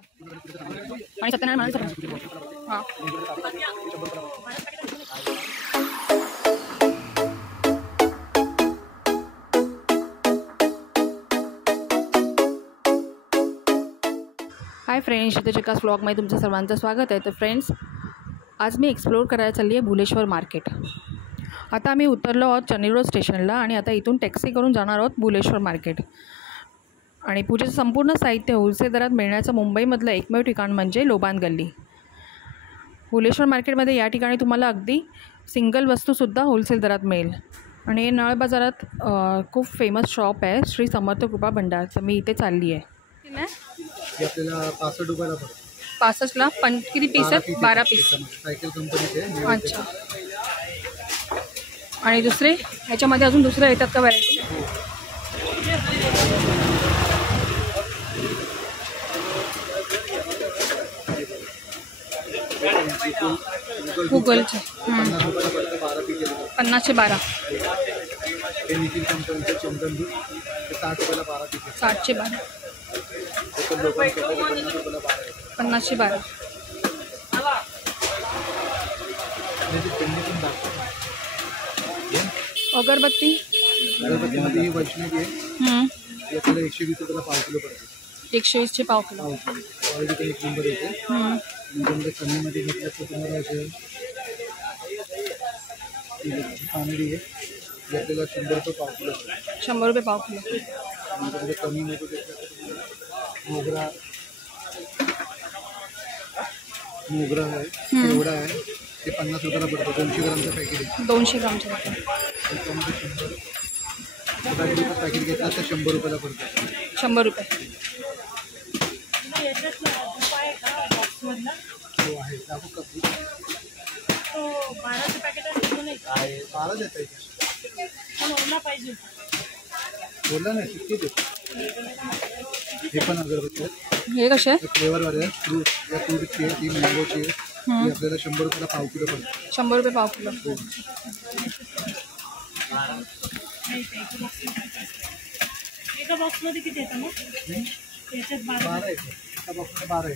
आणि सत्यनारायण म्हणाले हां हाय फ्रेंड्स, चिकास व्लॉगमध्ये तुमचं सर्वांचं स्वागत आहे. तर फ्रेंड्स, आज मी एक्सप्लोर करायला चालली आहे भुलेश्वर मार्केट. आता आम्ही उतरलो आहोत चन्नी रोड स्टेशनला आणि आता इथून टॅक्सी करून जाणार आहोत भुलेश्वर मार्केट. आणि पूजेचं संपूर्ण साहित्य होलसेल दरात मिळण्याचं मुंबईमधलं एकमेव ठिकाण म्हणजे लोबान गल्ली. भुलेश्वर मार्केटमध्ये या ठिकाणी तुम्हाला अगदी सिंगल वस्तूसुद्धा होलसेल दरात मिळेल. आणि हे नळ बाजारात खूप फेमस शॉप आहे श्री समर्थ कृपा भंडार. तर मी इथे चालली आहे. आपल्याला 65 रुपयाला पडतो. 65ला किती पीस आहेत? 12 पीस. सायकल कंपनीचे. अच्छा. आणि दुसरे ह्याच्यामध्ये अजून दुसरे येतात का व्हरायटी? गुगलचे 50 चे 12. हे निखिल कंपनीचे चंदनदूत 60 रुपयाला 12 पीस. 60 चे 12. 50 चे 12. अगरबत्ती अगरबत्तीमध्ये ही वैष्णवी आहे. आपल्याला 120 रुपयाला पाव किलो पडते. 120 चे पाव किलो. क्वालिटी पण एक नंबर येते. म्हणजे कमीमध्ये घेतलं तर तुम्हाला असे तांबडी आहे आपल्याला 100 रुपये पाव किलो. 100 रुपये पाव किलो. म्हणजे कमीमध्ये घेतलं मोगरा आहे एवढा आहे ते 50 रुपयाला पडतो. 200 ग्रामचं पॅकेट आहे. 200 ग्रामचं त्याच्यामध्ये 100 पॅकेट घेतला तर 100 रुपयाला पडतो. 100 रुपये. हो आहे. दाखवू का? 12चं पॅकेट आहे. 12 देत आहे पाहिजे. बोलला नाही शिक्के देतो. हे पण अगरबत्ती आहेत. हे कसे आहे? फ्लेवरवाले आहेत. फ्रूटची आहे, ती मँगोची आहे. ती आपल्याला 100 रुपयाला पाव किलो पडतो. 100 रुपये पाव किलो. एका बॉक्समध्ये किती येतं मग? त्याच्यात 12 आहे. एका बॉक्समध्ये 12 आहे.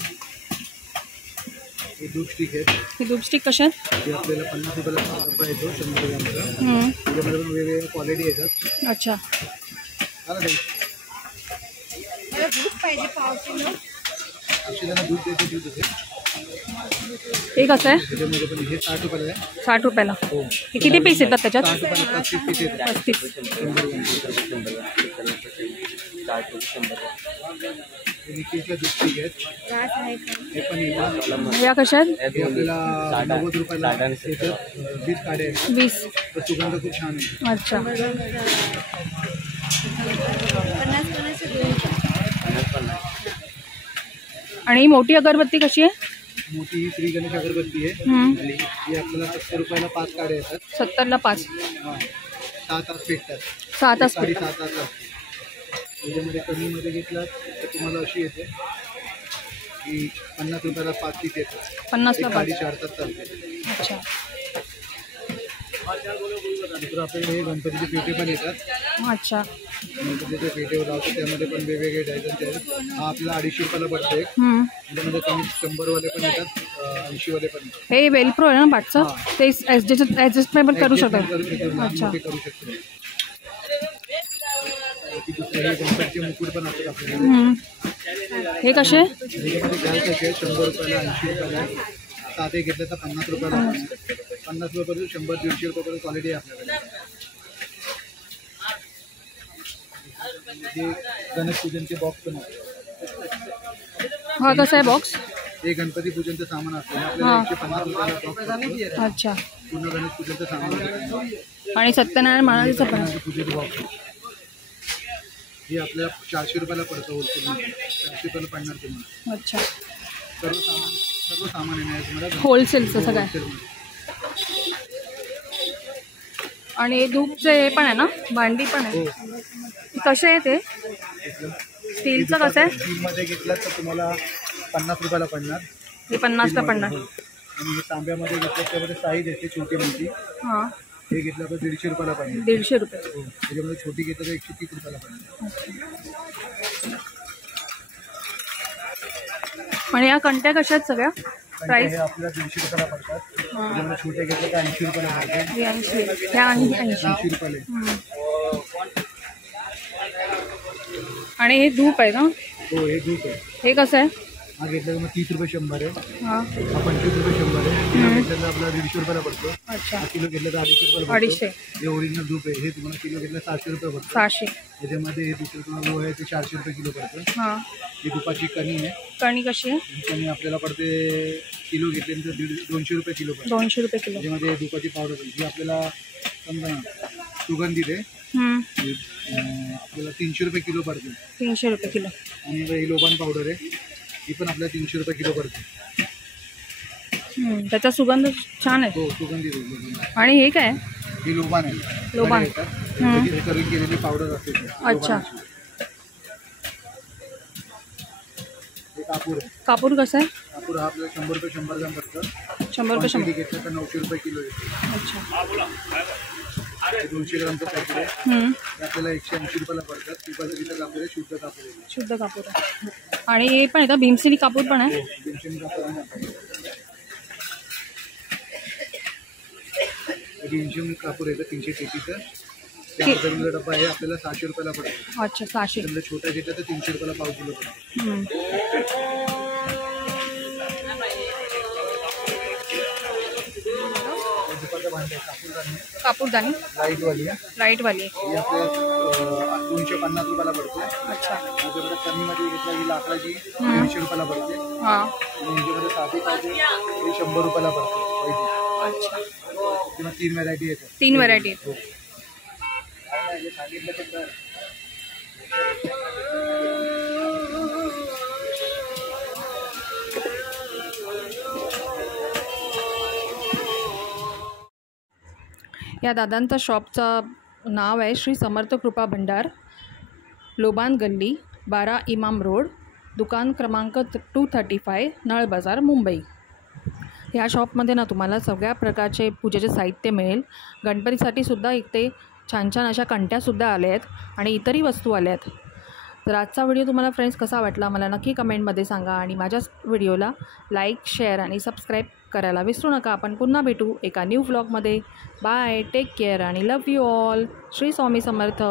हे दूध स्टिक आहे. हे दूध स्टिक कसे आहेत? हे आपल्याला 50 रुपयाला डब्बा येतो 100 ग्रामचा. त्याच्यामध्ये पण वेगवेगळ्या क्वालिटी येतात. अच्छा. दूध पाहिजे पाव किलो. अशी त्यांना दूध देते दूध येते. हे कसं आहे? त्याच्यामध्ये पण हे 60 रुपयाला आहे. 60 रुपयाला. हे किती पीस येतात त्याच्यात? 60 रुपयाला 35 पीस येतात. 35. निखिलच्या दूध स्टिक आहेत. हे पण येतात. या कशा आहेत? हे आपल्याला 90 रुपयाला येतात. 20 काढे आहेत. 20. तर सुगंध खूप छान आहे. अच्छा. 50 आणि ही मोठी अगरबत्ती कशी आहे? मोठी ही श्री गणेश अगरबत्ती आहे. ही आपल्याला 70 रुपयाला 5 काढे येतात. 70ला 5. 6 तास पेटतात. 6 तास. 6.5 तास असतात. त्याच्यामध्ये कमीमध्ये घेतलात तर तुम्हाला अशी येते की 50 रुपयाला 5 पीस येतात. 50ला 5. 4.5 तास चालते. अच्छा. दुसरं आपल्याकडे हे गणपतीचे पेटे पण येतात. अच्छा. गणपतीचे पेटे लावतो त्यामध्ये पण वेगवेगळे डायझनचे आहेत. हा आपल्याला 250 रुपयाला पडतो एक. त्याच्यामध्ये कमी 100 वाले पण येतात, 80 वाले पण येतात. हे वेल प्रो आहे ना पाठचं? ते ॲडजस्टमेंट करू शकतो. अच्छा. करू शकतो. दुसरे गणपतीचे मुकुट पण असतात आपल्याकडे. हे कसे? त्याच्यामध्ये गॅस आहे 100 रुपयाला 80 रुपयाला. साधे घेतले तर 50 रुपयाला. 50 रुपयापासून 100-150 रुपयापर्यंत क्वालिटी आहे आपल्याकडे. हे गणेश पूजनचे बॉक्स पण आहे. हा कसा आहे बॉक्स? हे गणपती पूजनचं सामान असतं. आपल्याला 150 रुपयाला बॉक्स. अच्छा. पूर्ण गणेश पूजनचं सामान असतं. आणि सत्यनारायण माळाचं पण पूजेचं बॉक्स हे आपल्याला 400 रुपयाला पडतं होलसेल. 400 रुपयाला पडणार तुम्हाला. अच्छा. सर्व सामान येणार तुम्हाला होलसेलचं सगळं. आणि धूपचे हे पण आहे ना, भांडी पण आहे. कसे आहे ते? स्टीलचं कसं आहे? स्टीलमध्ये घेतलं तर तुम्हाला 50 रुपयाला पडणार. हे 50ला पडणार. आणि हे तांब्यामध्ये घेतलं त्यामध्ये साईज येते छोटी मोठी. हां. हे घेतलं तर 150 रुपयाला पडणार. 150 रुपये. त्याच्यामध्ये छोटी घेतलं तर 130 रुपयाला पडणार. आणि या कंट्या कशा आहेत सगळ्या पण प्राईस? हे आपल्याला 150 रुपयाला पडतात. त्याच्यामध्ये छोटे घेतले तर 80 रुपयाला पडतात. 80 ह्या आणि 80. 80 रुपयाला. आणि हे धूप आहे का? हो हे दूध आहे. हे कसं आहे? हा घेतला तर मग 30 रुपये 100 आहे. हां हा 25 रुपये 100 आहे. हा घेतला तर आपल्याला 150 रुपयाला पडतो. अच्छा. हा किलो घेतला तर 250 रुपयाला पडतो. 250. हे ओरिजिनल धूप आहे. हे तुम्हाला किलो घेतलं 700 रुपये पडतो. 600. त्याच्यामध्ये हे दुसरं तुम्हाला जो आहे ते 400 रुपये किलो पडतं. हां. ही तुपाची कणी आहे. कणी कशी आहे? ही कणी आपल्याला पडते किलो घेतल्यानंतर 200 रुपये किलो पडते. 200 रुपये किलो. त्याच्यामध्ये दुपाची पावडर आहे. ही आपल्याला समजा ना सुगंधित आहे. आपल्याला 300 रुपये किलो पडते. 300 रुपये किलो. आणि ही लोबान पावडर आहे. ही पण आपल्याला 300 रुपये किलो पडते. त्याचा सुगंध छान आहे. हो सुगंधित आहे लोबान. आणि हे काय? ही लोबान आहे. लोबान. कडे येतात. त्याची करून केलेली पावडर असते ती. अच्छा. हे कापूर आहे. कापूर कसं आहे? कापूर हा आपल्याला 100 रुपये 100 ग्राम पडतं. 100 रुपये 100. घेतलं तर 900 रुपये किलो येते. अच्छा. हे 200 ग्रामचं पॅकेट आहे. ते आपल्याला 180 रुपयाला पडतात. तुपाचं तिथं कापूर आहे. शुद्ध कापूर आहे. शुद्ध कापूर आहे. आणि हे पण आहे का? भीमसेनी कापूर पण आहे? 300 कापूर आहे. 300 कापूर आहे. 300 टेकीचं त्या डब्बा आहे. आपल्याला 600 रुपयाला पडतो. अच्छा 600. त्यामध्ये छोटा घेतला तर 300 रुपयाला पाव किलो पडतो. दुपारचं भांडे कापूरदानी कापूरदानी लाईटवाली आहे. लाईटवाली. ही आपल्याला 250 रुपयाला पडते. अच्छा. त्याच्यामध्ये कमीमध्ये घेतला ही लाकडाची 150 रुपयाला पडते. हां. आणि ह्याच्यामध्ये साधी पाहिजे ही 100 रुपयाला पडते. अच्छा. किंवा 3 व्हरायटी येतात. 3 व्हरायटी आहेत. हो. हे सांगितलं तर या दादांचा शॉपचं नाव आहे श्री समर्थ कृपा भंडार, लोबान गल्ली, 12 इमाम रोड, दुकान क्रमांक 235, नळ बाजार, मुंबई. ह्या शॉपमध्ये ना तुम्हाला सगळ्या प्रकारचे पूजेचे साहित्य मिळेल. गणपतीसाठी सुद्धा इथे छान छान अशा कंट्यासुद्धा आल्या आहेत आणि इतरही वस्तू आल्या आहेत. तर आजचा व्हिडिओ तुम्हाला फ्रेंड्स कसा वाटला मला नक्की कमेंटमध्ये सांगा आणि माझ्या व्हिडिओला लाईक, शेअर आणि सबस्क्राईब करायला विसरू नका. आपण पुन्हा भेटू एका न्यू व्लॉगमध्ये. बाय, टेक केअर आणि love you all. Shri Swami Samarth.